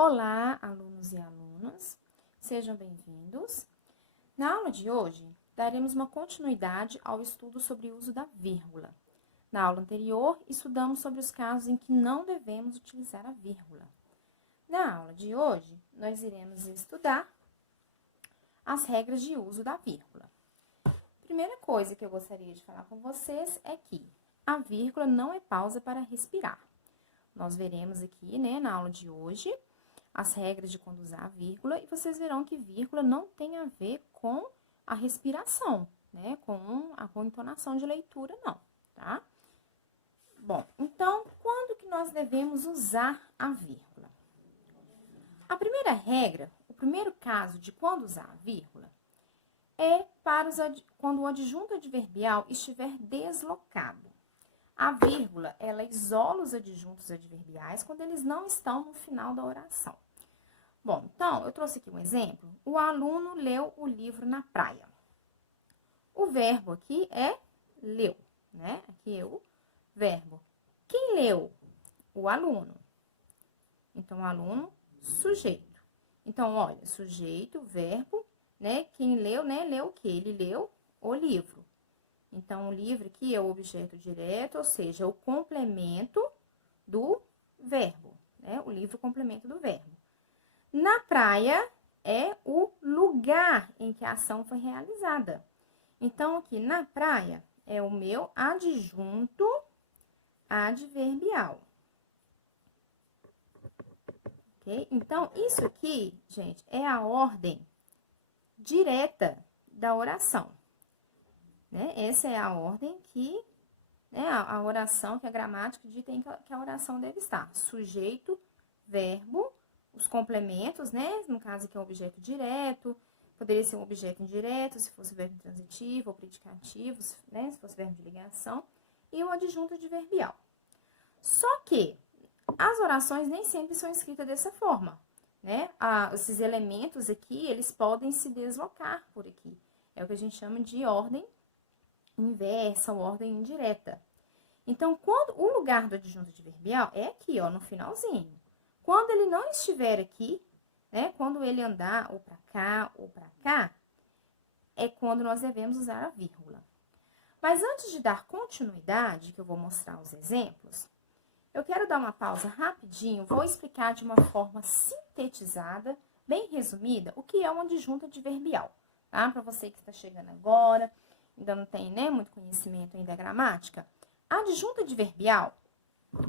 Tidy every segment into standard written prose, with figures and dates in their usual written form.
Olá, alunos e alunas, sejam bem-vindos. Na aula de hoje, daremos uma continuidade ao estudo sobre o uso da vírgula. Na aula anterior, estudamos sobre os casos em que não devemos utilizar a vírgula. Na aula de hoje, nós iremos estudar as regras de uso da vírgula. Primeira coisa que eu gostaria de falar com vocês é que a vírgula não é pausa para respirar. Nós veremos aqui, na aula de hoje, as regras de quando usar a vírgula, e vocês verão que vírgula não tem a ver com a respiração, com a entonação de leitura, não, tá? Bom, então, quando que nós devemos usar a vírgula? A primeira regra, o primeiro caso de quando usar a vírgula, é para quando o adjunto adverbial estiver deslocado. A vírgula, ela isola os adjuntos adverbiais quando eles não estão no final da oração. Bom, então, eu trouxe aqui um exemplo. O aluno leu o livro na praia. O verbo aqui é leu, Aqui é o verbo. Quem leu? O aluno. Então, o aluno, sujeito. Então, olha, sujeito, verbo, Quem leu, leu o quê? Ele leu o livro. Então, o livro aqui é o objeto direto, ou seja, o complemento do verbo, O livro é o complemento do verbo. Na praia é o lugar em que a ação foi realizada. Então, aqui na praia é o meu adjunto adverbial. Ok? Então, isso aqui, gente, é a ordem direta da oração. Essa é a ordem que, a oração, que a gramática dita que a oração deve estar. Sujeito, verbo, os complementos, No caso aqui é um objeto direto, poderia ser um objeto indireto, se fosse verbo transitivo ou predicativo, Se fosse verbo de ligação, e o adjunto adverbial. Só que as orações nem sempre são escritas dessa forma, Esses elementos aqui, eles podem se deslocar por aqui. É o que a gente chama de ordem inversa ou ordem indireta. Então, quando o lugar do adjunto adverbial é aqui, ó, no finalzinho. Quando ele não estiver aqui, quando ele andar ou para cá, é quando nós devemos usar a vírgula. Mas antes de dar continuidade, que eu vou mostrar os exemplos, eu quero dar uma pausa rapidinho, vou explicar de uma forma sintetizada, bem resumida, o que é um adjunto adverbial, tá? Para você que está chegando agora, ainda não tem, muito conhecimento ainda da gramática. Adjunto adverbial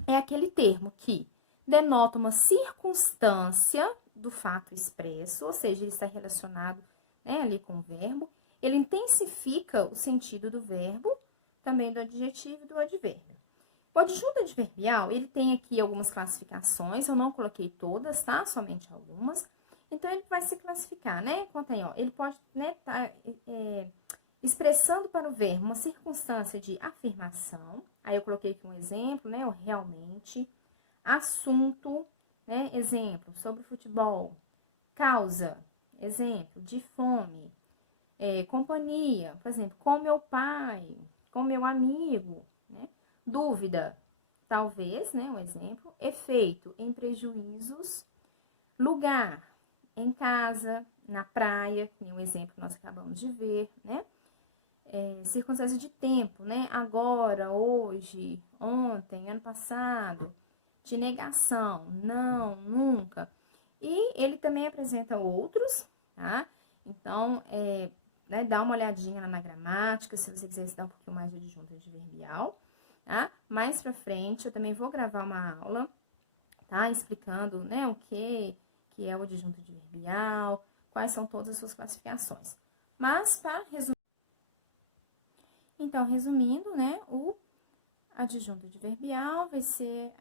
é aquele termo que denota uma circunstância do fato expresso, ou seja, ele está relacionado, ali com o verbo. Ele intensifica o sentido do verbo, também do adjetivo e do advérbio. O adjunto adverbial, ele tem aqui algumas classificações, eu não coloquei todas, tá? Somente algumas. Então, ele vai se classificar, Quanto aí, ó, ele pode, tá expressando para o verbo uma circunstância de afirmação. Aí, eu coloquei aqui um exemplo, o realmente. Assunto, exemplo, sobre futebol. Causa, exemplo, de fome. Companhia, por exemplo, com meu pai, com meu amigo, Dúvida, talvez, um exemplo. Efeito, em prejuízos. Lugar, em casa, na praia, que nem o exemplo que nós acabamos de ver, circunstância de tempo, Agora, hoje, ontem, ano passado. De negação, não, nunca. E ele também apresenta outros, tá? Então, dá uma olhadinha lá na gramática, se você quiser estudar um pouquinho mais de adjunto adverbial, tá? Mais pra frente, eu também vou gravar uma aula, tá? Explicando, o que é o adjunto adverbial, quais são todas as suas classificações. Mas, para resumir... Então, resumindo, o adjunto adverbial vai ser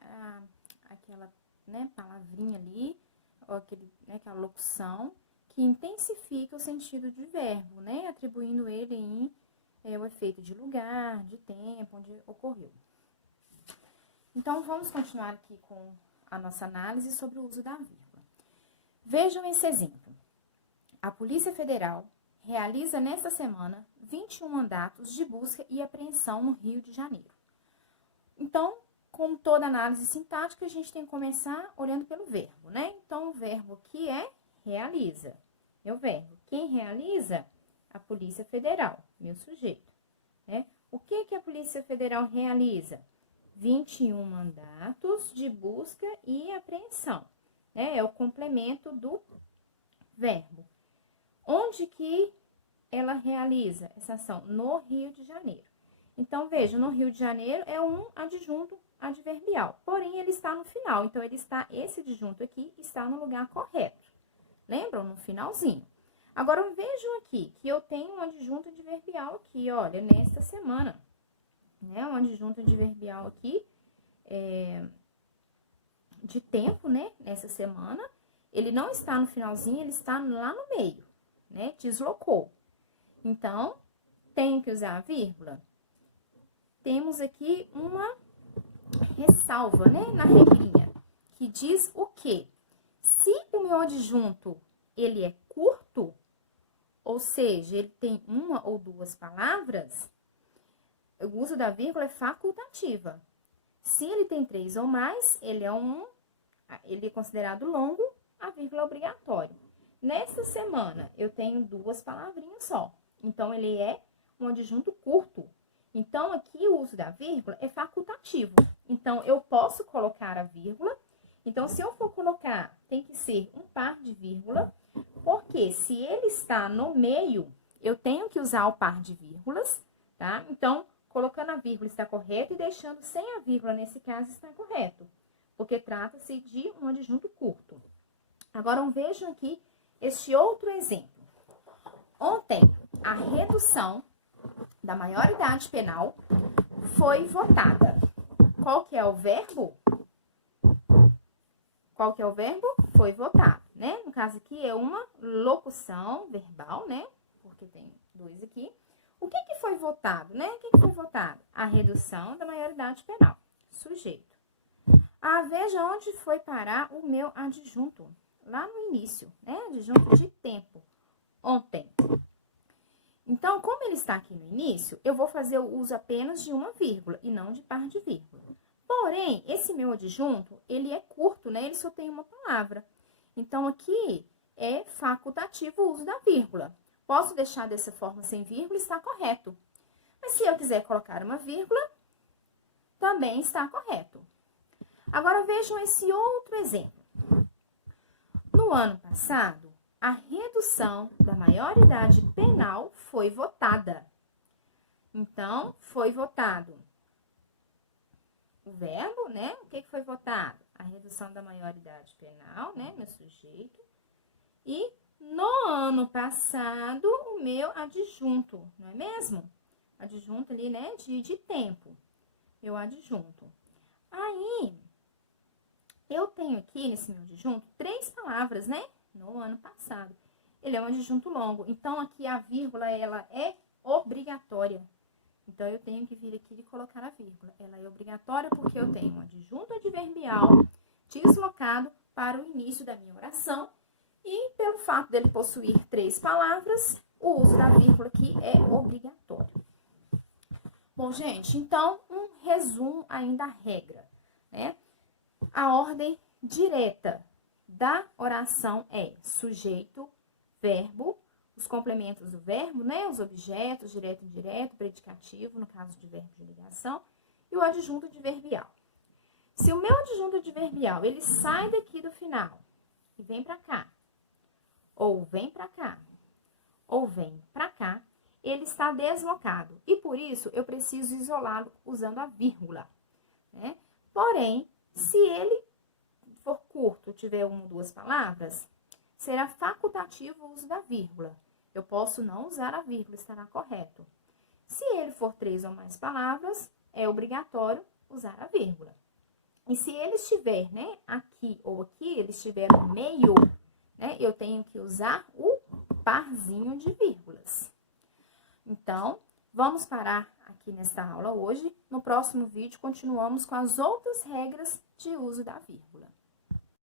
aquela, palavrinha ali, ou aquela locução que intensifica o sentido de verbo, atribuindo ele em o efeito de lugar, de tempo, onde ocorreu. Então, vamos continuar aqui com a nossa análise sobre o uso da vírgula. Vejam esse exemplo. A Polícia Federal realiza nesta semana 21 mandatos de busca e apreensão no Rio de Janeiro. Então, como toda análise sintática, a gente tem que começar olhando pelo verbo, Então, o verbo aqui é realiza. Meu verbo. Quem realiza? A Polícia Federal, meu sujeito, né? O que a Polícia Federal realiza? 21 mandatos de busca e apreensão, né? É o complemento do verbo. Onde que ela realiza essa ação? No Rio de Janeiro. Então, veja, no Rio de Janeiro é um adjunto adverbial, porém ele está no final, então esse adjunto aqui está no lugar correto. Lembram? No finalzinho. Agora, vejam aqui que eu tenho um adjunto adverbial aqui, olha, nesta semana, né? Um adjunto adverbial aqui, de tempo, né? Nessa semana, ele não está no finalzinho, ele está lá no meio, né? Deslocou. Então, tenho que usar a vírgula. Temos aqui uma ressalva, né? Na regrinha, que diz o quê? Se o meu adjunto, ele é curto, ou seja, ele tem uma ou duas palavras, o uso da vírgula é facultativa. Se ele tem 3 ou mais, ele é considerado longo, a vírgula é obrigatória. Nessa semana, eu tenho 2 palavrinhas só, então ele é um adjunto curto. Então, aqui o uso da vírgula é facultativo. Então, eu posso colocar a vírgula. Então, se eu for colocar, tem que ser um par de vírgula, porque se ele está no meio, eu tenho que usar o par de vírgulas, tá? Então, colocando a vírgula está correto e deixando sem a vírgula, nesse caso, está correto, porque trata-se de um adjunto curto. Agora, vejam aqui este outro exemplo. Ontem, a redução da maioridade penal foi votada. Qual que é o verbo? Qual que é o verbo? Foi votado, né? No caso aqui é uma locução verbal, né? Porque tem 2 aqui. O que foi votado, né? O que foi votado? A redução da maioridade penal. Sujeito. Ah, veja onde foi parar o meu adjunto. Lá no início, né? Adjunto de tempo. Ontem. Então, como ele está aqui no início, eu vou fazer o uso apenas de uma vírgula e não de par de vírgula. Porém, esse meu adjunto, ele é curto, né? Ele só tem uma palavra. Então, aqui é facultativo o uso da vírgula. Posso deixar dessa forma sem vírgula, está correto. Mas se eu quiser colocar uma vírgula, também está correto. Agora, vejam esse outro exemplo. No ano passado, a redução da maioridade penal foi votada. Então, foi votado o verbo, né? O que foi votado? A redução da maioridade penal, né? Meu sujeito. E no ano passado, o meu adjunto, não é mesmo? Adjunto ali, né? De tempo. Meu adjunto. Aí, eu tenho aqui nesse meu adjunto 3 palavras, né? No ano passado. Ele é um adjunto longo. Então, aqui a vírgula, ela é obrigatória. Então, eu tenho que vir aqui e colocar a vírgula. Ela é obrigatória porque eu tenho um adjunto adverbial deslocado para o início da minha oração. E, pelo fato dele possuir 3 palavras, o uso da vírgula aqui é obrigatório. Bom, gente, então, um resumo ainda da regra, né? A ordem direta da oração é sujeito, verbo, os complementos do verbo, né? Os objetos, direto e indireto, predicativo, no caso de verbo de ligação, e o adjunto adverbial. Se o meu adjunto adverbial, ele sai daqui do final e vem pra cá, ou vem pra cá, ou vem pra cá, ele está deslocado. E por isso, eu preciso isolá-lo usando a vírgula, né? Porém, se ele for curto, tiver 1 ou 2 palavras, será facultativo o uso da vírgula. Eu posso não usar a vírgula, estará correto. Se ele for 3 ou mais palavras, é obrigatório usar a vírgula. E se ele estiver, né, aqui ou aqui, ele estiver no meio, né, eu tenho que usar o parzinho de vírgulas. Então, vamos parar aqui nesta aula hoje. No próximo vídeo, continuamos com as outras regras de uso da vírgula.